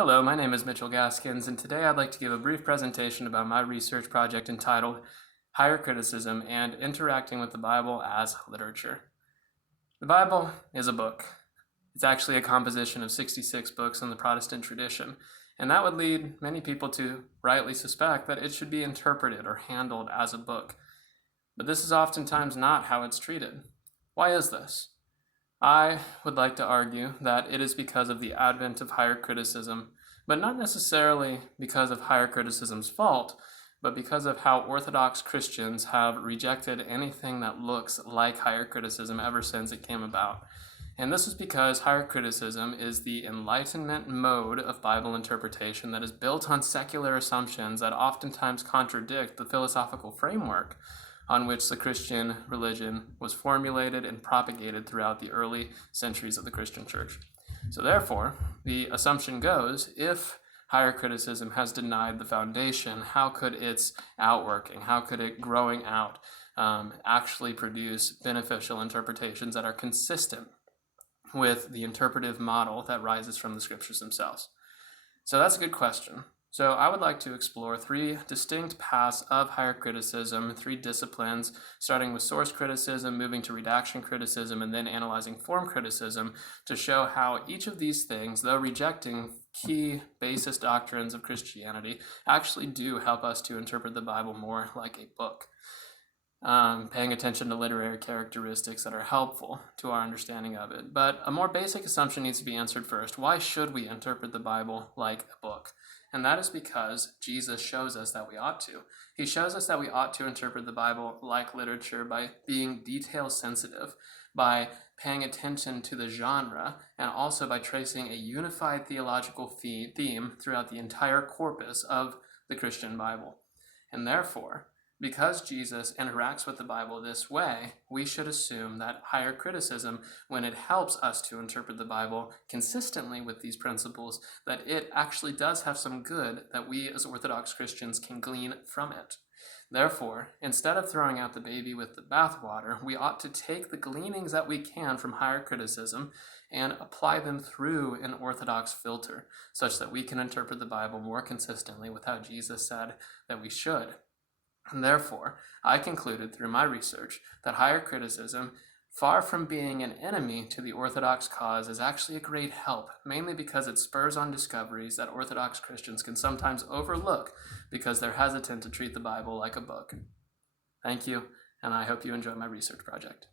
Hello, my name is Mitchell Gaskins, and today I'd like to give a brief presentation about my research project entitled Higher Criticism and Interacting with the Bible as Literature. The Bible is a book. It's actually a composition of 66 books in the Protestant tradition, and that would lead many people to rightly suspect that it should be interpreted or handled as a book. But this is oftentimes not how it's treated. Why is this? I would like to argue that it is because of the advent of higher criticism, but not necessarily because of higher criticism's fault, but because of how Orthodox Christians have rejected anything that looks like higher criticism ever since it came about. And this is because higher criticism is the Enlightenment mode of Bible interpretation that is built on secular assumptions that oftentimes contradict the philosophical framework on which the Christian religion was formulated and propagated throughout the early centuries of the Christian church. So therefore, the assumption goes, if higher criticism has denied the foundation, how could its outworking, how could it growing out actually produce beneficial interpretations that are consistent with the interpretive model that rises from the scriptures themselves? So that's a good question. So I would like to explore three distinct paths of higher criticism, three disciplines, starting with source criticism, moving to redaction criticism, and then analyzing form criticism, to show how each of these things, though rejecting key basis doctrines of Christianity, actually do help us to interpret the Bible more like a book. Paying attention to literary characteristics that are helpful to our understanding of it. But a more basic assumption needs to be answered first. Why should we interpret the Bible like a book? And that is because Jesus shows us that we ought to. He shows us that we ought to interpret the Bible like literature by being detail sensitive, by paying attention to the genre, and also by tracing a unified theological theme throughout the entire corpus of the Christian Bible. And therefore, because Jesus interacts with the Bible this way, we should assume that higher criticism, when it helps us to interpret the Bible consistently with these principles, that it actually does have some good that we as Orthodox Christians can glean from it. Therefore, instead of throwing out the baby with the bathwater, we ought to take the gleanings that we can from higher criticism and apply them through an Orthodox filter, such that we can interpret the Bible more consistently with how Jesus said that we should. And therefore, I concluded through my research that higher criticism, far from being an enemy to the Orthodox cause, is actually a great help, mainly because it spurs on discoveries that Orthodox Christians can sometimes overlook because they're hesitant to treat the Bible like a book. Thank you, and I hope you enjoy my research project.